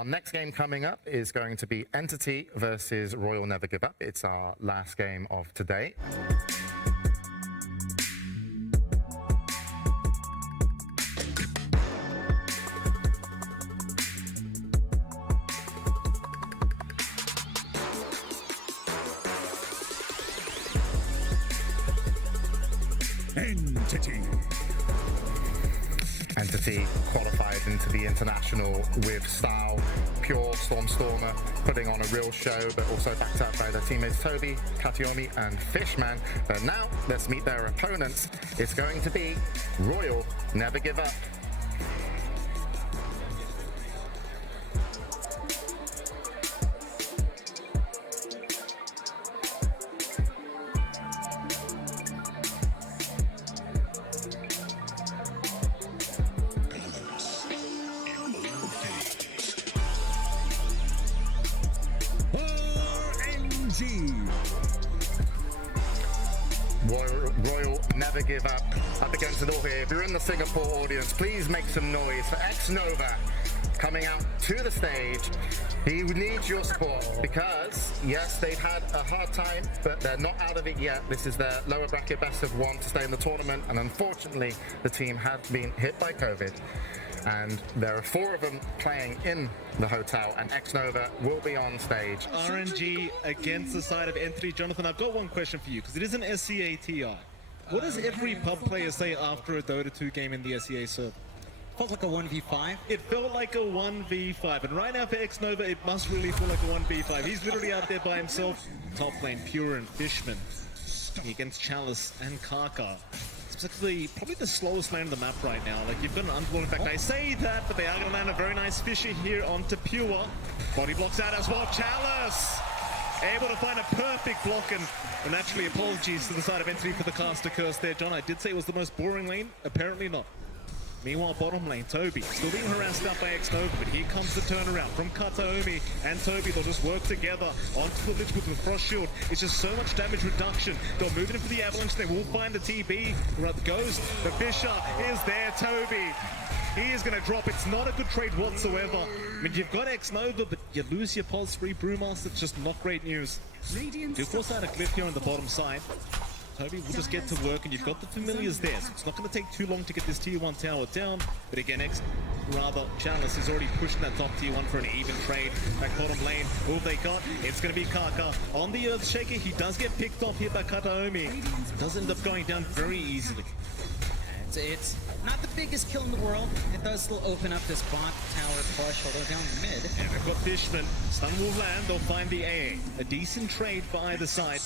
our next game coming up is going to be Entity versus Royal Never Give Up. It's our last game of today. Entity qualified into the international with style, pure Stormer, putting on a real show, but also backed up by their teammates Toby, Katiomi, and Fishman. But now, let's meet their opponents. It's going to be Royal Never Give Up. Royal Never Give Up against it all here. If you're in the Singapore audience, please make some noise for X-Nova coming out to the stage. He needs your support because, yes, they've had a hard time, but they're not out of it yet. This is their lower bracket best of one to stay in the tournament, and unfortunately, the team had been hit by COVID. And there are 4 of them playing in the hotel, and X-Nova will be on stage. RNG against the side of Entity. Jonathan, I've got one question for you, because it is an SCA TI. What does every pub player say after a Dota 2 game in the SCA server? Felt like a 1v5. It felt like a 1v5, and right now for X-Nova, it must really feel like a 1v5. He's literally out there by himself. Top lane, Pure and Fishman against Chalice and Kaka. Specifically, probably the slowest lane on the map right now. Like, you've got an underblock. In fact, I say that, but they are going to land a very nice fishy here onto Pure. Body blocks out as well. Chalice able to find a perfect block, and naturally, apologies to the side of Entity for the caster curse there. John, I did say it was the most boring lane. Apparently not. Meanwhile, bottom lane, Toby, still being harassed out by X-Nova, but here comes the turnaround from Kataomi and Toby. They'll just work together onto the lich with the frost shield. It's just so much damage reduction. They'll move it in for the avalanche. They will find the TB. Right, the Ghost, the Fisher is there. Toby, he is going to drop. It's not a good trade whatsoever. I mean, you've got X-Nova, but you lose your Pulse 3 Brewmaster. It's just not great news. Do force out a cliff here on the bottom side. Toby will just get to work, and you've got the familiars there, so it's not going to take too long to get this tier 1 tower down. But again, Chalice is already pushing that top tier 1 for an even trade. Back bottom lane, who have they got? It's going to be Kaka on the Earthshaker. He does get picked off here by Kataomi. Does end up going down very easily. It's not the biggest kill in the world. It does still open up this bot tower push, although down the mid. And we've got Fishman. Stun will land. They'll find the AA. A decent trade for either side.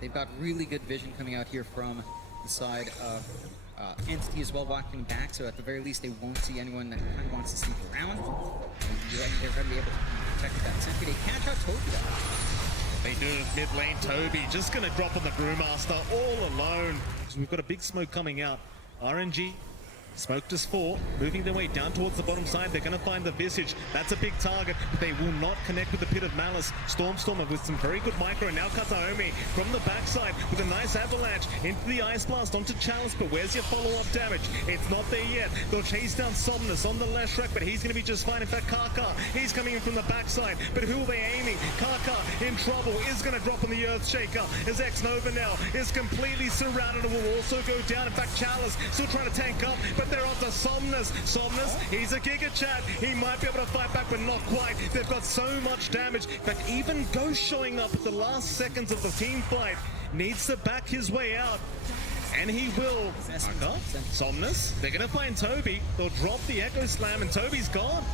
They've got really good vision coming out here from the side of Entity as well, walking back, so at the very least they won't see anyone that kind of wants to sneak around. And they're going to be able to protect that sentry. They can't shot Toby though. They do. Mid lane, Toby just going to drop on the Brewmaster all alone. We've got a big smoke coming out. RNG. Smoked as 4, moving their way down towards the bottom side. They're going to find the Visage. That's a big target, but they will not connect with the Pit of Malice. Stormer with some very good micro. Now Kataomi from the backside with a nice avalanche into the Ice Blast onto Chalice, but where's your follow-up damage? It's not there yet. They'll chase down Somnus on the left track, but he's going to be just fine. In fact, Kaka, he's coming in from the backside, but who are they aiming? Kaka in trouble, is going to drop on the Earthshaker as X-Nova now is completely surrounded and will also go down. In fact, Chalice still trying to tank up, but they're onto Somnus. Somnus, he's a Giga Chat. He might be able to fight back, but not quite. They've got so much damage. In fact, even Ghost showing up at the last seconds of the team fight needs to back his way out. And he will. Somnus, they're going to find Toby. They'll drop the Echo Slam, and Toby's gone.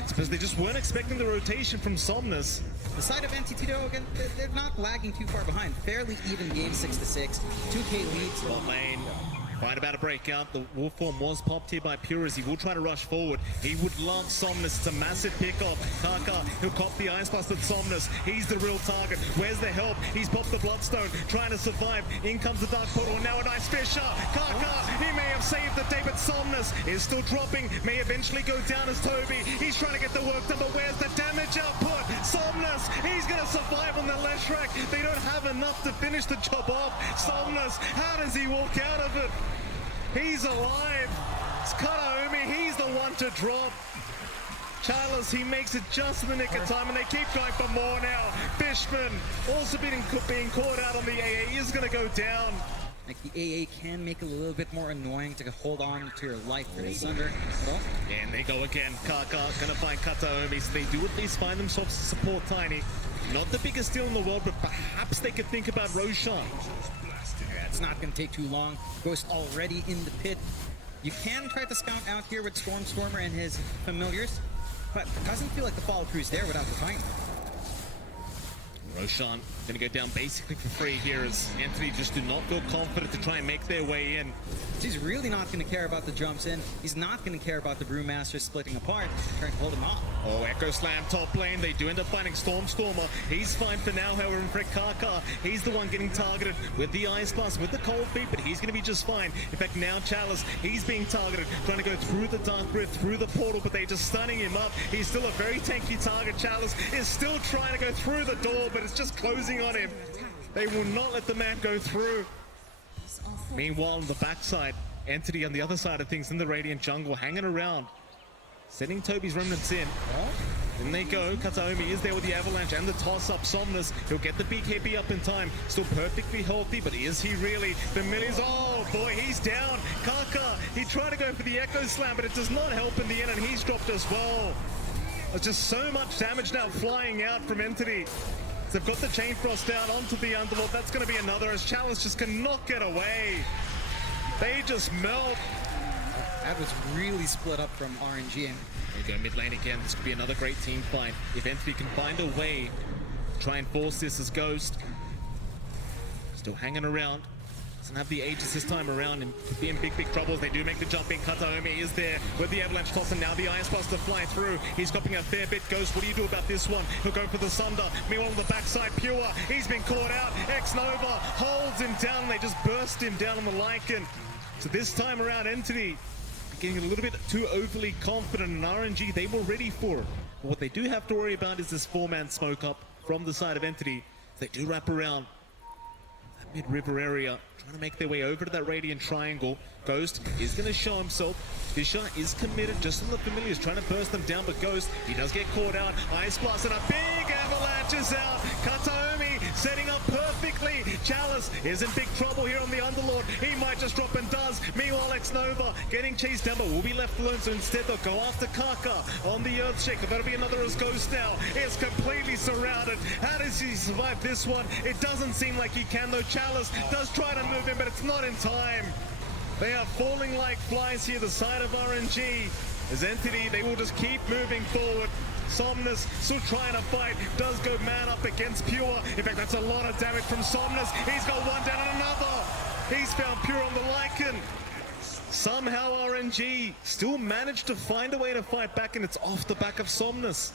It's because they just weren't expecting the rotation from Somnus. The side of Entity though, again, they're not lagging too far behind. Fairly even game 6-6. 2K leads. Bot lane. Right about to break out. The wolf form was popped here by Pure as he will try to rush forward. He would love Somnus. It's a massive pickoff. Kaka, he'll cop the Ice Blast with Somnus. He's the real target. Where's the help? He's popped the Bloodstone, trying to survive. In comes the Dark Portal. Now a nice Fisher. Kaka, he may have saved the day, but Somnus is still dropping. May eventually go down as Toby. He's trying to get the work done, but where's the damage output? Somnus, he's going to survive on the left track. They don't have enough to finish the job off. Somnus, how does he walk out of it? He's alive. It's Kataomi Kataomi, he's the one to drop. Chalice, he makes it just in the nick of time, and they keep going for more now. Fishman also being caught out on the AA. He is going to go down. Like the AA can make it a little bit more annoying to hold on to your life for this Sunder. Yeah, and they go again. Kaka gonna find Kataomi, so they do at least find themselves to support Tiny. Not the biggest deal in the world, but perhaps they could think about Roshan. Yeah, it's not gonna take too long. Ghost already in the pit. You can try to scout out here with Stormer and his familiars, but it doesn't feel like the follow through's there without the Tiny. Roshan gonna go down basically for free here as Anthony just do not feel confident to try and make their way in. He's really not going to care about the jumps in. He's not going to care about the Brewmaster splitting apart, trying to hold him off. Oh, Echo Slam top lane. They do end up finding Stormer. He's fine for now, however, and for Kaka, he's the one getting targeted with the Ice Blast, with the Cold Feet, but he's going to be just fine. In fact, now Chalice, he's being targeted, trying to go through the Dark Rift, through the portal, but they're just stunning him up. He's still a very tanky target. Chalice is still trying to go through the door, but it's just closing on him. They will not let the man go through. Meanwhile, on the backside, Entity on the other side of things in the Radiant jungle, hanging around, sending Toby's remnants in. In they go. Kataomi is there with the avalanche and the toss-up. Somnus, he'll get the BKB up in time. Still perfectly healthy, but is he really? Familiars, oh boy, he's down. Kaka, he tried to go for the Echo Slam, but it does not help in the end, and he's dropped as well. There's just so much damage now flying out from Entity. They've got the Chain Frost down onto the Underlord. That's going to be another, as Chalice just cannot get away. They just melt. That was really split up from RNG. They go mid lane again. This could be another great team fight. If Entity can find a way to try and force this as Ghost. Still hanging around. Doesn't have the Aegis this time around and could be in big troubles. They do make the jump in. Kataomi is there with the Avalanche toss, and now the Ice Blast to fly through. He's copying a fair bit. Ghost, what do you do about this one? He'll go for the Sunder. Meanwhile, on the backside, Pure, he's been caught out. X-Nova holds him down, and they just burst him down on the Lycan. So this time around, Entity getting a little bit too overly confident in RNG. They were ready for it. But what they do have to worry about is this four-man smoke up from the side of Entity. They do wrap around that mid-river area, trying to make their way over to that Radiant Triangle. Ghost is going to show himself. Fisher is committed just on the familiars, trying to burst them down, but Ghost, he does get caught out. Ice Blast and a big avalanche is out. Kataomi setting up perfectly. Chalice is in big trouble here on the Underlord. He might just drop and does. Meanwhile, X-Nova getting chased down, but will be left alone, so instead they'll go after Kaka on the Earthshaker. That'll be another as Ghost now is completely surrounded. How does he survive this one? It doesn't seem like he can, though. Chalice does try to move in, but it's not in time. They are falling like flies here, the side of RNG. As Entity, they will just keep moving forward. Somnus still trying to fight, does go man up against Pure. In fact, that's a lot of damage from Somnus. He's got one down and another. He's found Pure on the Lycan. Somehow RNG still managed to find a way to fight back, and it's off the back of Somnus.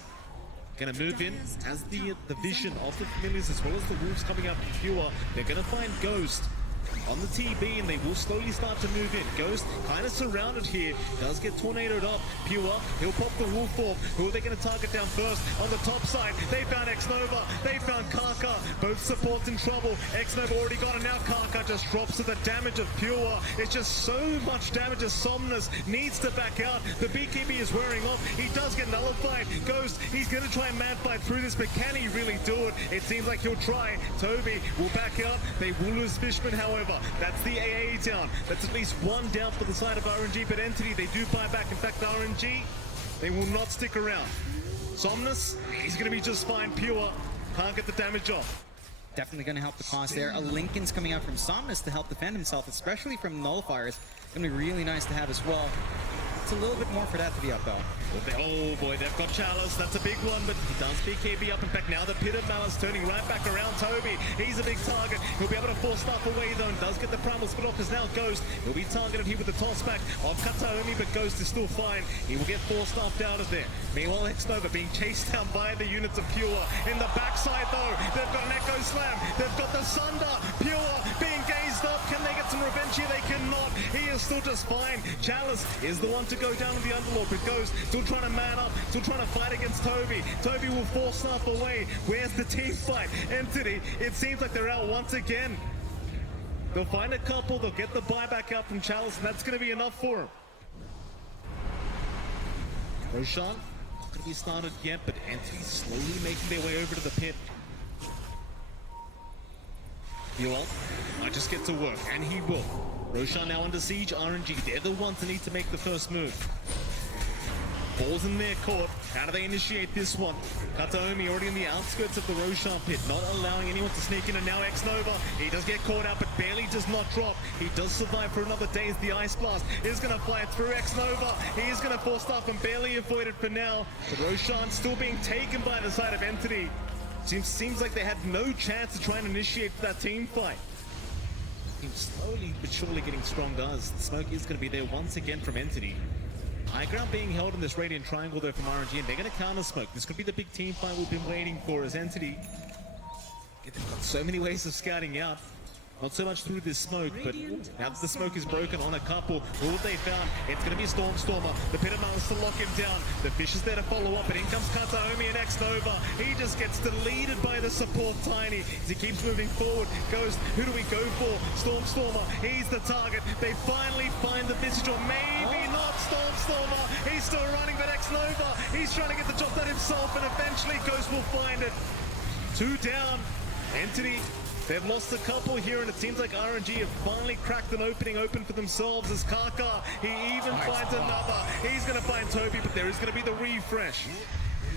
Gonna move in as the vision of the familiars as well as the wolves coming up from Pure. They're gonna find Ghost on the TB, and they will slowly start to move in. Ghost kind of surrounded here, does get tornadoed up. Pure, he'll pop the wolf form. Who are they going to target down first? On the top side, they found X-Nova, they found Kaka. Both supports in trouble. X-Nova already got it, now Kaka just drops to the damage of Pure. It's just so much damage as Somnus needs to back out. The BKB is wearing off. He does get nullified. Ghost, he's going to try and man fight through this, but can he really do it? It seems like he'll try. Toby will back out. They will lose Fishman, however. That's the AA down. That's at least one down for the side of RNG, but Entity, they do buy back. In fact, RNG, they will not stick around. Somnus, he's going to be just fine. Pure, can't get the damage off. Definitely going to help the cause there. A Lincoln's coming out from Somnus to help defend himself, especially from nullifiers. Going to be really nice to have as well. It's a little bit more for that to be up, though. Oh boy, they've got Chalice. That's a big one, but he does BKB up. In fact, now the Pit of Malice turning right back around Toby. He's a big target. He'll be able to force stuff away, though, and does get the Primal split off, as now Ghost. He'll be targeted here with the toss back of Kataomi, but Ghost is still fine. He will get force stuffed out of there. Meanwhile, X-Nova being chased down by the units of Pure. In the backside, though, they've got an Echo Slam. They've got the Sunder. Pure being gazed up. Can they get some revenge here? They cannot. He is still just fine. Chalice is the one to go down with the Underlord, but Ghost still trying to man up, still trying to fight against Toby. Toby will force stuff away. Where's the team fight? Entity, it seems like they're out once again. They'll find a couple, they'll get the buyback out from Chalice, and that's going to be enough for him. Roshan, not going to be started yet, but Entity slowly making their way over to the pit. Buell might just get to work, and he will. Roshan now under siege, RNG, they're the ones that need to make the first move. Ball's in their court. How do they initiate this one? Kataomi already in the outskirts of the Roshan pit, not allowing anyone to sneak in, and now X-Nova. He does get caught out, but barely does not drop. He does survive for another day as the Ice Blast is going to fly through X-Nova. He is going to force off and barely avoid it for now. But Roshan still being taken by the side of Entity. Seems like they had no chance to try and initiate that team fight. Team slowly but surely getting stronger as the smoke is going to be there once again from Entity. High ground being held in this Radiant Triangle though from RNG, and they're going to counter smoke. This could be the big team fight we've been waiting for as Entity. They've got so many ways of scouting out. Not so much through this smoke, but now that the smoke is broken on a couple, all they found, it's going to be Stormstormer. The Pit mounts to lock him down. The Fish is there to follow up, but in comes Kataomi and X-Nova. He just gets deleted by the support Tiny as he keeps moving forward. Goes, who do we go for? Stormstormer, he's the target. They finally find the Visage, or maybe not Stormstormer. He's still running, but X-Nova, he's trying to get the job done himself, and eventually Ghost will find it. 2 down. Entity, they've lost a couple here, and it seems like RNG have finally cracked an opening open for themselves as Kaka, he even finds another. He's going to find Toby, but there is going to be the refresh.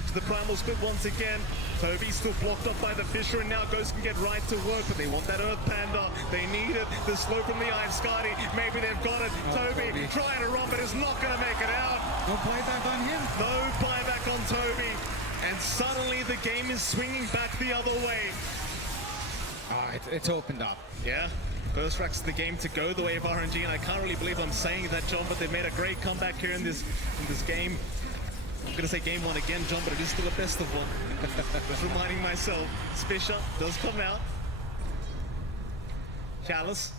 To the Primal Split once again. Toby's still blocked off by the Fisher, and now Ghost can get right to work, but they want that Earth Panda. They need it. The slow from the Ice Scotty. Maybe they've got it. Toby trying to run, but is not going to make it out. No buyback on him. No buyback on Toby. And suddenly the game is swinging back the other way. It's opened up. Yeah, first racks the game to go the way of RNG, and I can't really believe I'm saying that, John, but they've made a great comeback here in this game. I'm going to say game 1 again, John, but it is still a best of 1. Just reminding myself, Fisher does come out. Chalice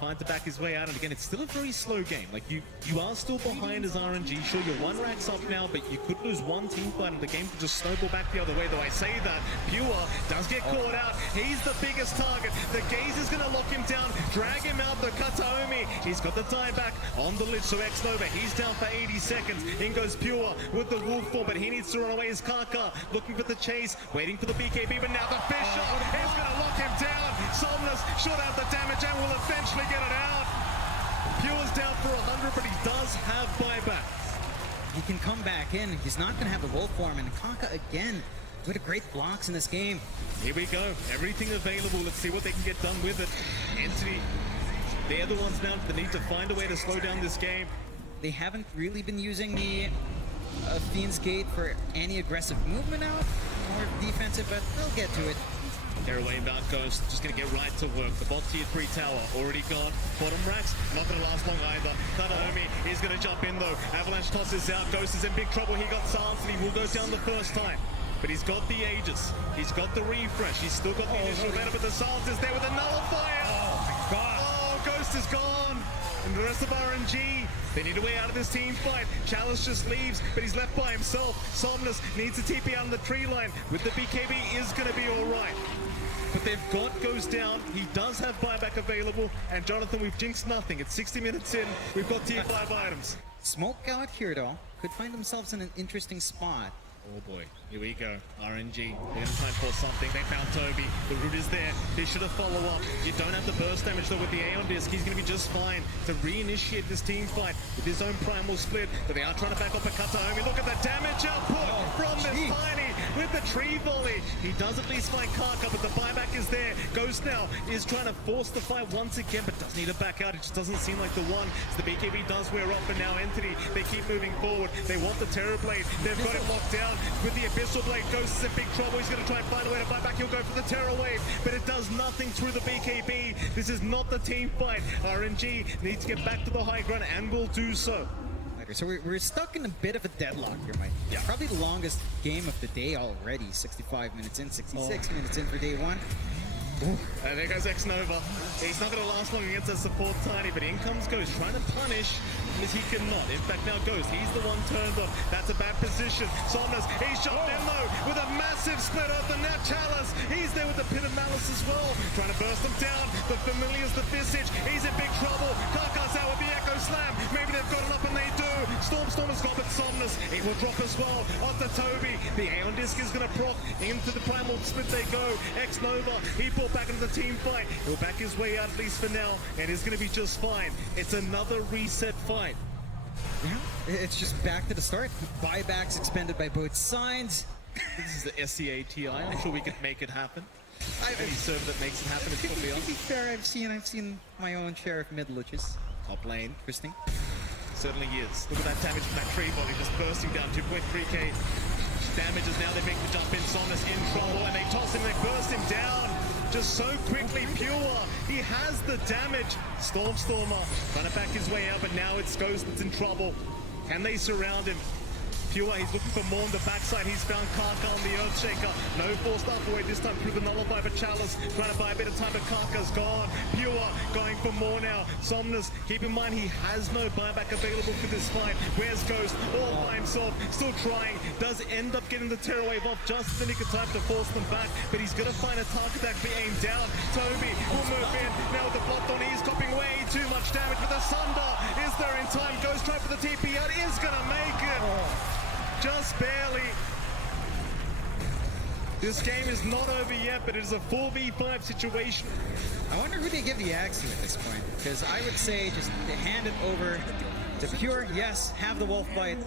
finds to back his way out, and again, it's still a very slow game. Like, you are still behind as RNG. Sure, you're 1 racks up now, but you could lose 1 team fight, and the game could just snowball back the other way. Though I say that, Pure does get caught out. He's the biggest target. The Gaze is going to lock him down, drag him out. The Kataomi, he's got the dieback on the Lich, so X-Nova, he's down for 80 seconds. In goes Pure with the Wolf form, but he needs to run away as Kaka, looking for the chase, waiting for the BKB, but now the Fisher is going to lock him down. Somnus should have the damage and will eventually get it out. Pure's down for 100, but he does have buyback. He can come back in. He's not going to have the Wolf form, and Kaka again with great blocks in this game. Here we go. Everything available. Let's see what they can get done with it. Entity, they're the ones now that need to find a way to slow down this game. They haven't really been using the Fiend's Gate for any aggressive movement out, more defensive, but they'll get to it. They're away about Ghost, just going to get right to work. The bot tier 3 tower already gone. Bottom racks, not going to last long either. Kataomi is going to jump in though. Avalanche tosses out. Ghost is in big trouble. He got silenced and he will go down the first time. But he's got the Aegis. He's got the refresh. He's still got the initial venom, but the silence is there with a nullifier. Oh my god. Oh, Ghost is gone. And the rest of RNG, they need a way out of this team fight. Chalice just leaves, but he's left by himself. Somnus needs to TP out on the tree line. With the BKB is going to be all right. But they've got Ghost down. He does have buyback available. And Jonathan, we've jinxed nothing. It's 60 minutes in. We've got tier 5 items. Smoke out here though could find themselves in an interesting spot. Oh boy, here we go. RNG, they're going to try and force something. They found Toby. The root is there. They should have follow up. You don't have the burst damage though with the Aeon Disc. He's going to be just fine to reinitiate this team fight with his own Primal Split. But they are trying to back up a Kataomi. Look at the damage output from this Tiny with the tree volley. He does at least find Kaka, but the buyback is there. Ghost now is trying to force the fight once again, but does need to back out. It just doesn't seem like the one. So the BKB does wear off, but now Entity, they keep moving forward. They want the Terror Blade. They've got it locked down. With the Abyssal Blade, Ghost is in big trouble. He's going to try and find a way to buy back. He'll go for the Terror Wave, but it does nothing through the BKB. This is not the team fight. RNG needs to get back to the high ground and will do so. So we're stuck in a bit of a deadlock here, Mike. Yeah. Probably the longest game of the day already. 65 minutes in, 66 minutes in for day 1. And there goes X-Nova. He's not going to last long against that support Tiny, but in comes Ghost, trying to punish Somnus, he cannot. In fact, now Ghost, he's the one turned on. That's a bad position. Somnus, he shot them though with a massive split open. Now Chalice, he's there with the Pit of Malice as well. Trying to burst them down. The Familiar's the Visage. He's in big trouble. Karka's out with the Echo Slam. Maybe they've got it up and they do. Storm's got but Somnus. It will drop as well onto Toby. The Aeon Disc is going to proc into the Primal Split they go. X-Nova, he brought back into the team fight. He'll back his way out at least for now, and it's going to be just fine. It's another reset fight. Yeah, it's just back to the start. Buybacks expended by both sides. This is the SEA TI. I'm sure we could make it happen. Any server that makes it happen is probably To on. be fair, I've seen my own share of mid liches. Top lane. Interesting. Certainly is. Look at that damage from that tree body just bursting down 2.3k damages. Now they make the jump in. Somnus in trouble and they toss him, they burst him down just so quickly. Pure, he has the damage. Stormer trying to back his way out, but now it's Ghost that's in trouble. Can they surround him? Pure, he's looking for more on the backside. He's found Karka on the Earthshaker. No forced upward this time through the nullify, but Chalice trying to buy a bit of time, but Karka's gone. Pure going for more now. Somnus, keep in mind he has no buyback available for this fight. Where's Ghost? All by himself, still trying. Does end up getting the Terror Wave off just in the nick of time to force them back, but he's gonna find a target that can be aimed down. Toby will move in. Now with the blocked on, he's copying way too much damage, but the Sunder is there in time. Ghost trying for the TP out, is gonna make it. Just barely. This game is not over yet, but it is a 4v5 situation. I wonder who they give the axe to at this point, because I would say just hand it over to Pure. Yes, have the wolf bite.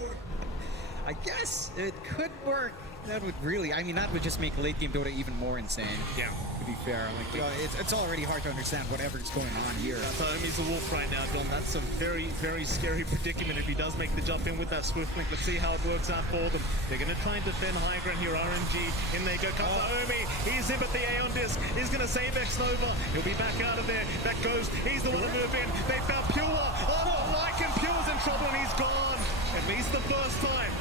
I guess it could work. That would really, I mean, that would just make late game Dota even more insane. Yeah. To be fair, like, you know, it's already hard to understand whatever's going on here. He's a wolf right now, John. That's a very, very scary predicament if he does make the jump in with that swift link. Let's see how it works out for them. They're going to try and defend high ground here. RNG, in they go. Naomi, he's in, but the Aeon Disc is going to save X-Nova. He'll be back out of there. That Ghost, he's the one to move in. They found Pure. Oh, Lycan, Pure's in trouble and he's gone. At least the first time.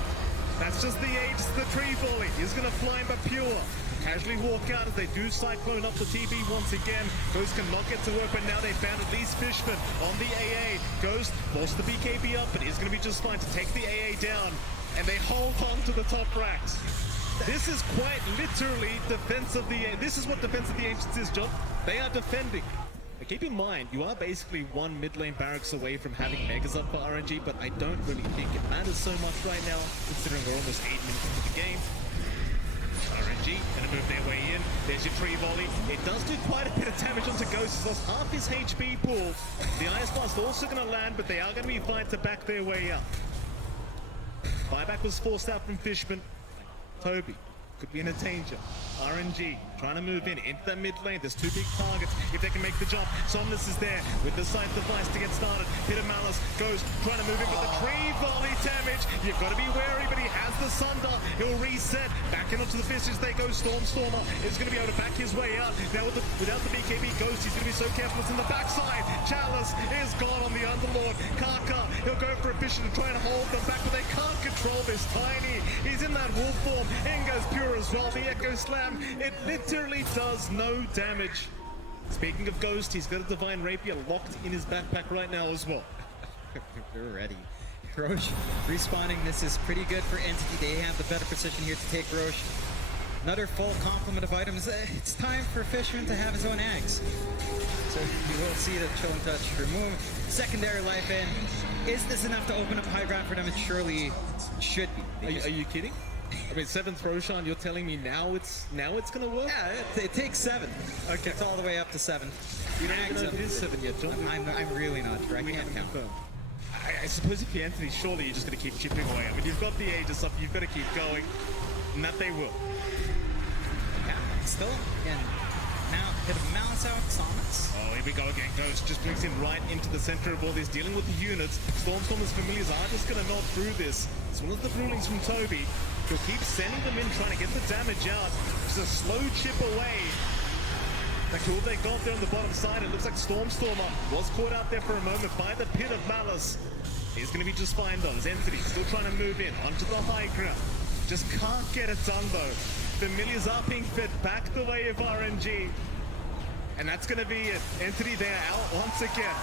That's just the age to the tree volley. He's going to fly in, but Pure casually walk out as they do cyclone up the TB once again. Ghost cannot get to work, but now they found at least Fishman on the AA. Ghost forced the BKB up, but he's going to be just fine to take the AA down. And they hold on to the top racks. This is quite literally defense of the... This is what defense of the ancients is, John. They are defending. But keep in mind, you are basically one mid lane barracks away from having Megas up for RNG, but I don't really think it matters so much right now, considering we're almost 8 minutes into the game. RNG gonna move their way in. There's your tree volley. It does do quite a bit of damage onto Ghost. He's lost half his HP pool. The Ice Blast also gonna land, but they are gonna be fine to back their way up. Buyback was forced out from Fishman. Toby could be in a danger. RNG trying to move in into that mid lane. There's two big targets. If they can make the jump, Somnus is there with the side device to get started. Pit of Malice goes trying to move in, but the tree volley damage. You've got to be wary, but he has the Sunder. He'll reset back into the Fissures. They go. Stormer is going to be able to back his way out. Now without the BKB Ghost, he's going to be so careful. It's in the backside. Chalice is gone on the Underlord. Karka, he'll go for a Fisher to try and hold them back, but they can't control this Tiny. He's in that wolf form. In goes Pure as well. The Echo Slam. It literally does no damage. Speaking of Ghost, he's got a Divine Rapier locked in his backpack right now as well. We're ready. Roche respawning. This is pretty good for Entity. They have the better position here to take Roche. Another full complement of items. It's time for Fishman to have his own axe. So you will see the Chill and Touch remove. Secondary life in. Is this enough to open up high ground for them? It surely should be. Are you kidding? I mean, 7th Roshan, you're telling me now it's gonna work? Yeah, it takes 7. Okay, it's all the way up to 7. You don't even know if it is 7 yet, John. I'm really not sure. I can't count. I suppose if you're Anthony, surely you're just gonna keep chipping away. I mean, you've got the Aegis up, you've got to keep going, and that they will. Yeah, still, again, now hit a Malice out, Sonnets. Oh, here we go again. Ghost just brings him right into the center of all this, dealing with the units. Storm's familiars are just gonna nod through this. It's one of the rulings from Toby. He'll keep sending them in, trying to get the damage out. Just a slow chip away. That's all they got there on the bottom side. It looks like Stormer was caught out there for a moment by the Pit of Malice. He's going to be just fine though. As Entity still trying to move in onto the high ground. Just can't get it done though. Familiars are being fed back the way of RNG. And that's going to be it. Entity, they are out once again.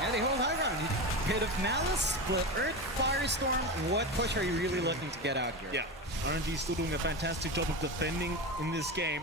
Yeah, they hold high ground. Pit of Malice, Split Earth, Firestorm. What push are you really looking to get out here? Yeah, RNG still doing a fantastic job of defending in this game.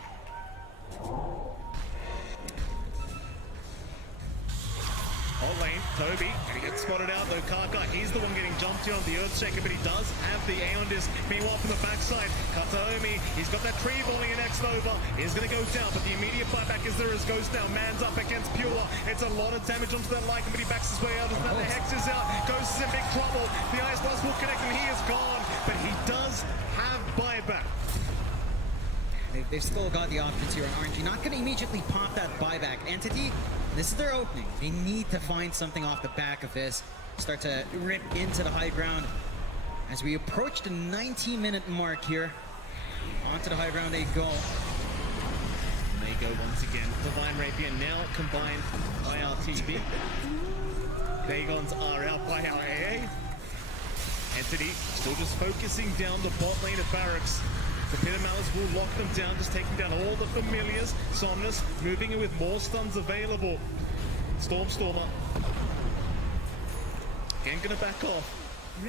Hot lane, Toby, and he gets spotted out though. Kaka, he's the one getting jumped here on the Earthshaker, but he does have the Aeon Disc. Meanwhile, from the backside, Kataomi, he's got that tree volley in X-Nova. He's going to go down, but the immediate buyback is there as Ghost now. Man's up against Pure. It's a lot of damage onto that Lycan, but he backs his way out as now the Hex is out. Ghost is in big trouble. The Ice Blast will connect him. He is gone, but he does have buyback. They've still got the options here on RNG. Not going to immediately pop that buyback. Entity, this is their opening. They need to find something off the back of this. Start to rip into the high ground. As we approach the 19-minute mark here. Onto the high ground they go. And they go once again. Divine Rapier now combined by our TV. Dagons are out by our AA. Entity still just focusing down the bot lane of Barracks. The Pit of Malice will lock them down, just taking down all the familiars. Somnus moving in with more stuns available. Stormer. Again, gonna back off.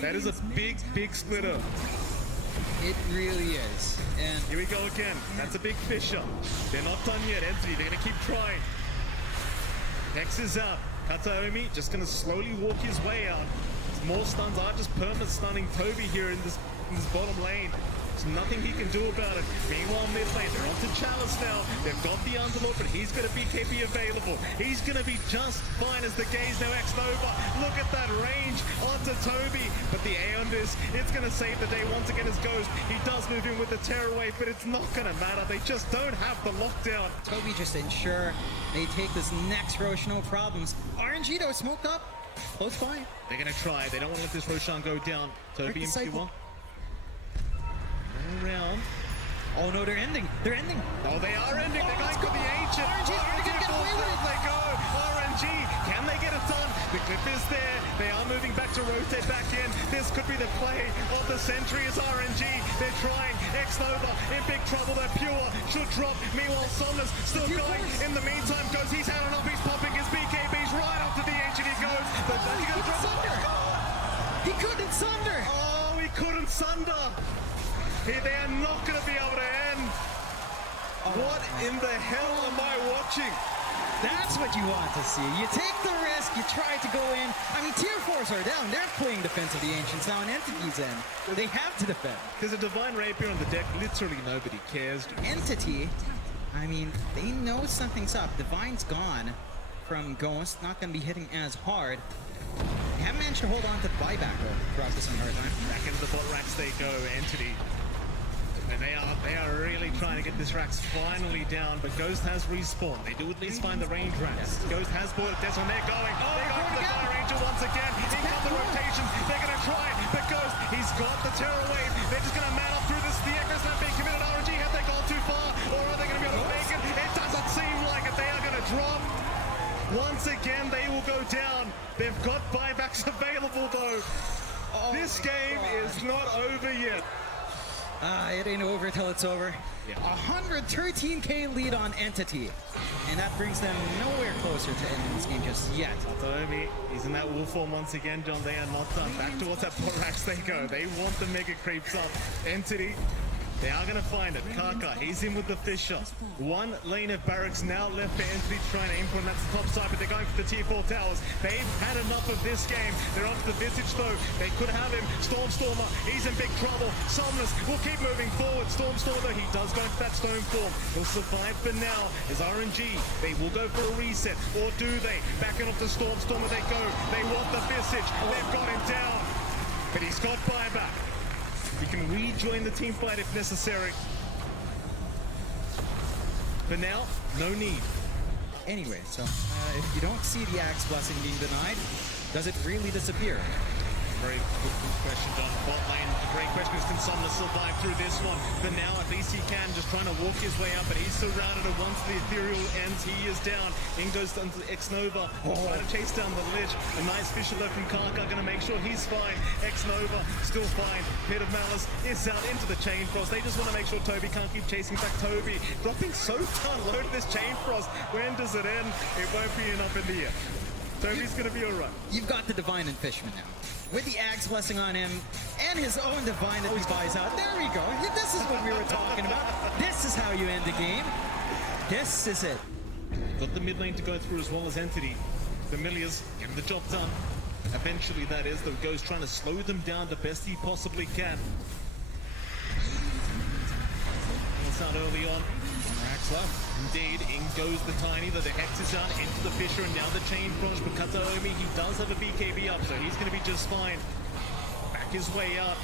That is a big, big splitter. It really is. And Here we go again. That's a big fisher. They're not done yet, Entity. They're gonna keep trying. Hex is out. Kataomi just gonna slowly walk his way out. More stuns are just perma stunning Toby here in this bottom lane. There's nothing he can do about it. Meanwhile, mid lane, they're onto Chalice now. They've got the Underlord, but he's going to be KP available. He's going to be just fine as the gaze now X-Nova. Look at that range onto Toby. But the Aeon Disc, it's going to save the day once again as Ghost. He does move in with the Terror Wave, but it's not going to matter. They just don't have the lockdown. Toby just ensure they take this next Roche, no problems. RNG though, smoked up. Close by. They're going to try. They don't want to let this Roshan go down. Toby and Q1. Around. Oh no, they're ending. They're ending. Oh, they are ending. They're going for the Ancient. RNG, they're gonna get away with it. They go. RNG. Can they get it done? The clip is there. They are moving back to rotate back in. This could be the play of the century as RNG. They're trying. X-Nova in big trouble. They're Pure. Should drop. Meanwhile, Somnus still going. In the meantime, goes. He's had enough. He's popping his BKBs right up to the Ancient. He goes. But then he goes. He couldn't sunder. Oh, he couldn't sunder. They are not going to be able to end. What in the hell am I watching? That's what you want to see. You take the risk, you try to go in. I mean, tier 4s are down. They're playing defense of the Ancients now, and Entity's in. They have to defend. There's a Divine Rapier on the deck. Literally nobody cares. Entity, I mean, they know something's up. Divine's gone from Ghost, not going to be hitting as hard. They haven't managed to hold on to buyback though throughout this entire time. Back into the bot racks they go, Entity. And they are really trying to get this Rax finally down, but Ghost has respawned. They do at least find the range Rax. Ghost has bought it. That's when they're going. They're going for the Fire Angel once again. In come the rotations. They're going to try, but Ghost, he's got the Terror Wave. They're just going to man up through this. The Echo's not being committed. RNG, have they gone too far? Or are they going to be able to make it? It doesn't seem like it. They are going to drop. Once again, they will go down. They've got buybacks available, though. This game is not over yet. It ain't over till it's over. Yeah. 113k lead on Entity. And that brings them nowhere closer to ending this game just yet. Kataomi, he's in that wolf form once again, John. They are not done. Back towards that Borax they go. They want the mega creeps up. Entity, they are going to find it. Kaka, he's in with the Fisher. One lane of Barracks now left for Entity trying to implement. That's the top side, but they're going for the tier 4 towers. They've had enough of this game. They're onto the Visage though. They could have him. Stormer, he's in big trouble. Somnus will keep moving forward. Stormer though, he does go into that stone form. He'll survive for now. Is RNG. They will go for a reset. Or do they? Backing off the Stormer they go. They want the Visage. They've got him down. But he's got buyback. He can rejoin the team fight if necessary. For now, no need. Anyway, so if you don't see the Axe Blessing being denied, does it really disappear? Very good question, John. Bot lane, a great question is can Somnus survive through this one? For now, at least he can, just trying to walk his way up, but he's surrounded, and once the ethereal ends, he is down. In goes into X-Nova, trying to chase down the Lich. A nice Fisher left from Kaka, gonna make sure he's fine. X-Nova, still fine. Pit of Malice is out into the Chain Frost. They just want to make sure Toby can't keep chasing back Toby. Dropping so down low to this Chain Frost. When does it end? It won't be enough in the end. Toby's gonna be alright. You've got the Divine and Fishman now. With the Axe blessing on him, and his own Divine that he buys out. There we go. This is what we were talking about. This is how you end the game. This is it. Got the mid lane to go through as well as Entity. Familiars getting the job done. Eventually, that is, though, Goes trying to slow them down the best he possibly can. It's out early on. Racks up. Indeed, in goes the Tiny, though the Hex is out into the Fisher, and now the chain frost for Kataomi. He does have a BKB up, so he's going to be just fine. Back his way up.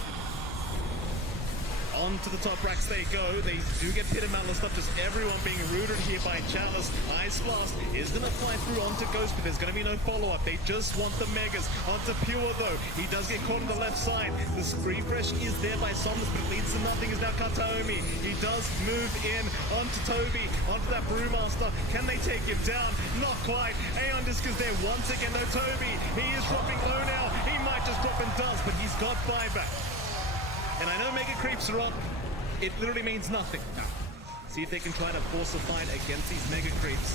On to the top racks they go. They do get Pit and Malice up, just everyone being rooted here by Chalice. Ice Blast is going to fly through onto Ghost, but there's going to be no follow-up. They just want the Megas. Onto Pure, though. He does get caught on the left side. The refresh is there by Somnus, but it leads to nothing. Is now Kataomi. He does move in onto Toby, onto that Brewmaster. Can they take him down? Not quite. Aeon Disc is there once again, though. Toby, he is dropping low now. He might just drop and does, but he's got buyback. And I know Mega Creeps are up. It literally means nothing. No. See if they can try to force a fight against these Mega Creeps.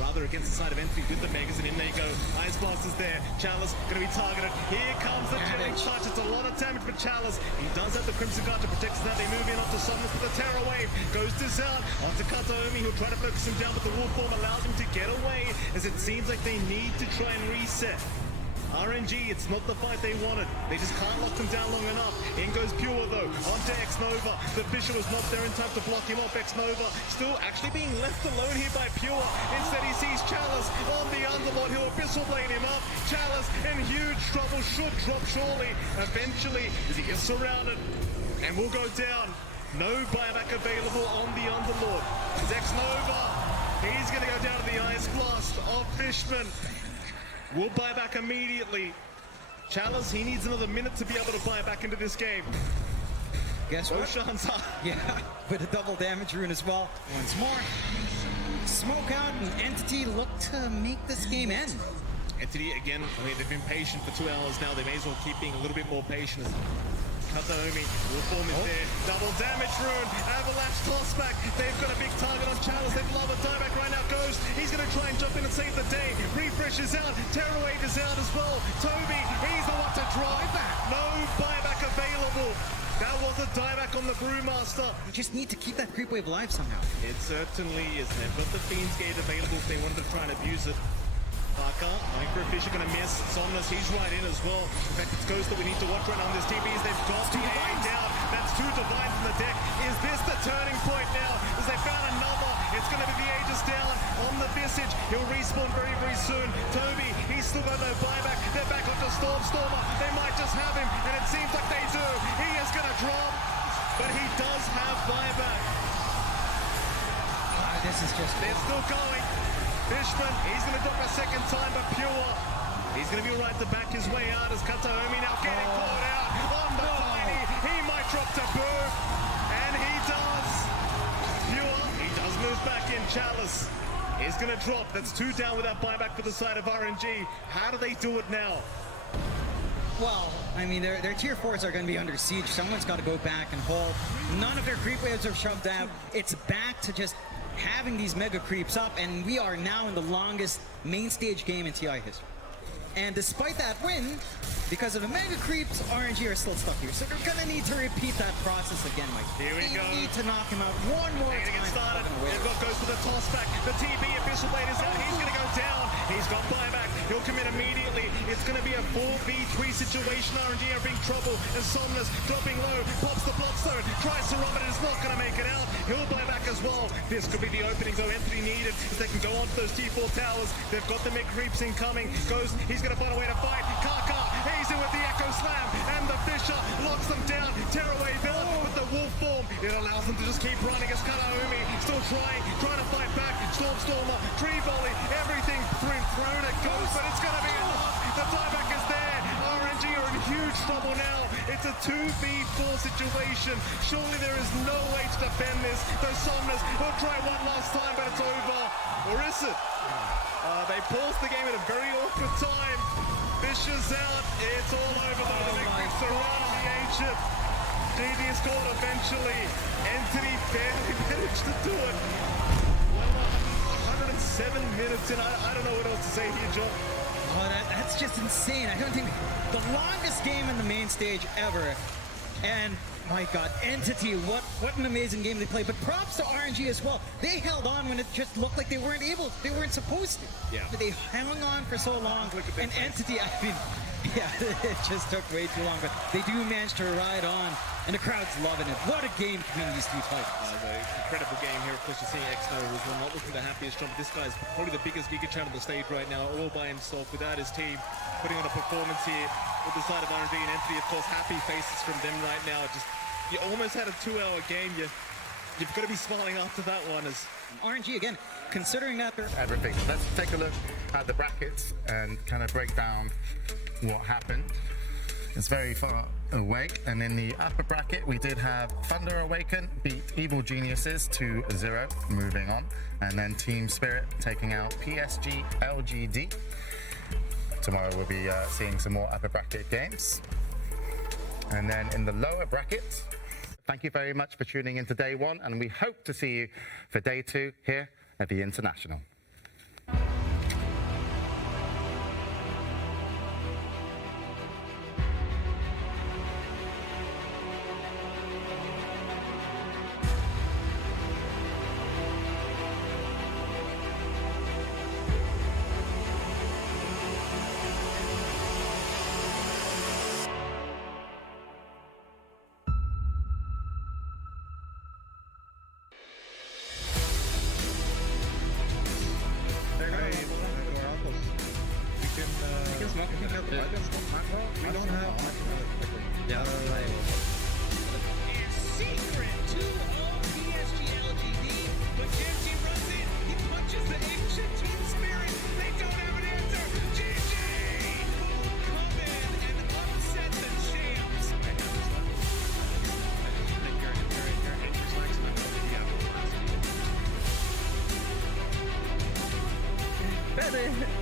Rather against the side of Entity with the Megas, and in they go. Ice Blast is there. Chalice going to be targeted. Here comes the killing touch. It's a lot of damage for Chalice. He does have the Crimson Guard to protect us now. They move in onto Summons with the Terror Wave. Goes to Zan. Onto Kataomi, who'll try to focus him down, but the Wolf Form allows him to get away, as it seems like they need to try and reset. RNG, it's not the fight they wanted. They just can't lock them down long enough. In goes Pure, though, onto X-Nova. The Fisher was not there in time to block him off. X-Nova still actually being left alone here by Pure. Instead, he sees Chalice on the Underlord. He'll Abyssal Blade him up. Chalice in huge trouble. Should drop surely. Eventually, as he gets surrounded and will go down. No buyback available on the Underlord. X-Nova, he's going to go down to the Ice Blast of Fishman. We'll buy back immediately. Chalice, he needs another minute to be able to buy back into this game. Guess what? Roshan's up. Yeah, with a double damage rune as well. Once more. Smoke out, and Entity look to make this game end. Entity, again, I mean, they've been patient for 2 hours now. They may as well keep being a little bit more patient. Kataomi, will form is there. Double damage rune. Avalanche toss back. They've got a big target on Chalice. They'd love a dieback right now. Ghost, he's going to try and jump in and save the day. Refresh is out. Terror Wave is out as well. Toby, he's the one to drive back. No buyback available. That was a dieback on the Brewmaster. You just need to keep that creep wave alive somehow. It certainly is. They've got the Fiend's Gate available if they wanted to try and abuse it. Parker, Microfish are going to miss. Somnus, he's right in as well. In fact, it's Ghost that we need to watch right now on this TVs. They've got the AA down. That's 2 Divines in the deck. Is this the turning point now? As they found another, it's going to be the Aegis down on the Visage. He'll respawn very, very soon. Toby, he's still got no buyback. They're back onto Stormer. They might just have him, and it seems like they do. He is going to drop, but he does have buyback. This is just... They're still going. Fishman, he's going to drop a second time, but Pure, he's going to be all right to back his way out as Kataomi now getting caught out on the Tiny. He might drop to Boo, and he does. Pure, he does move back in. Chalice is going to drop. That's 2 down with that buyback for the side of RNG. How do they do it now? Well, I mean, their tier 4s are going to be under siege. Someone's got to go back and hold. None of their creep waves are shoved out. It's back to just having these Mega Creeps up, and we are now in the longest main stage game in TI history. And despite that win, because of the Mega Creeps, RNG are still stuck here. So they're going to need to repeat that process again, Mike. Here we go. They need to knock him out one more They're time. going to get started. They've goes for the toss back. The TB Abyssal Blade is out. He's going to go down. He's got buyback. He'll commit immediately. It's going to be a 4v3 situation. RNG are in trouble. And Somnus dropping low. Pops the Bloodstone. Tries to run it. It's not going to make it out. He'll buy back as well. This could be the opening, though. Entity needed as they can go onto those T4 towers. They've got the mid creeps incoming. Goes. He's going to find a way to fight. Kaka. He's in with the Echo Slam. And the Fisher locks them down. Terror Wave out with the Wolf Form. It allows them to just keep running as Kataomi still trying to fight back. Stormer, Tree Volley, everything thrown at Ghost, but it's going to be enough. The dieback is there. RNG are in huge trouble now. It's a 2v4 situation. Surely there is no way to defend this. Those Somnus will try one last time, but it's over. Or is it? They paused the game at a very awkward time. Fisher's out. It's all over though. The big creeps surrounding the ancient. GG is called eventually. Entity barely managed to do it. Well, 150 7 minutes in. I don't know what else to say here, John. Oh, that's just insane. I don't think the longest game in the main stage ever. And my God, Entity, what an amazing game they played. But props to RNG as well. They held on when it just looked like they weren't supposed to. Yeah. But they hung on for so long. Look at that And place. Entity, I mean, yeah, it just took way too long. But they do manage to ride on, and the crowd's loving it. What a game between these two types. An incredible game here. Of course, you're seeing X-Nova as well. Not looking the happiest, John. But this guy's probably the biggest Giga Chan on the stage right now, all by himself, without his team, putting on a performance here with the side of RNG and Entity. Of course, happy faces from them right now. Just you almost had a 2-hour game. You've got to be smiling after that one. As RNG again, considering that they're Everything. Let's take a look at the brackets and kind of break down what happened. It's very far away, and in the upper bracket we did have Thunder Awaken beat Evil Geniuses 2-0, moving on, and then Team Spirit taking out PSG LGD. Tomorrow we'll be seeing some more upper bracket games. And then in the lower bracket, thank you very much for tuning in to day one, and we hope to see you for day two here at the International. Better.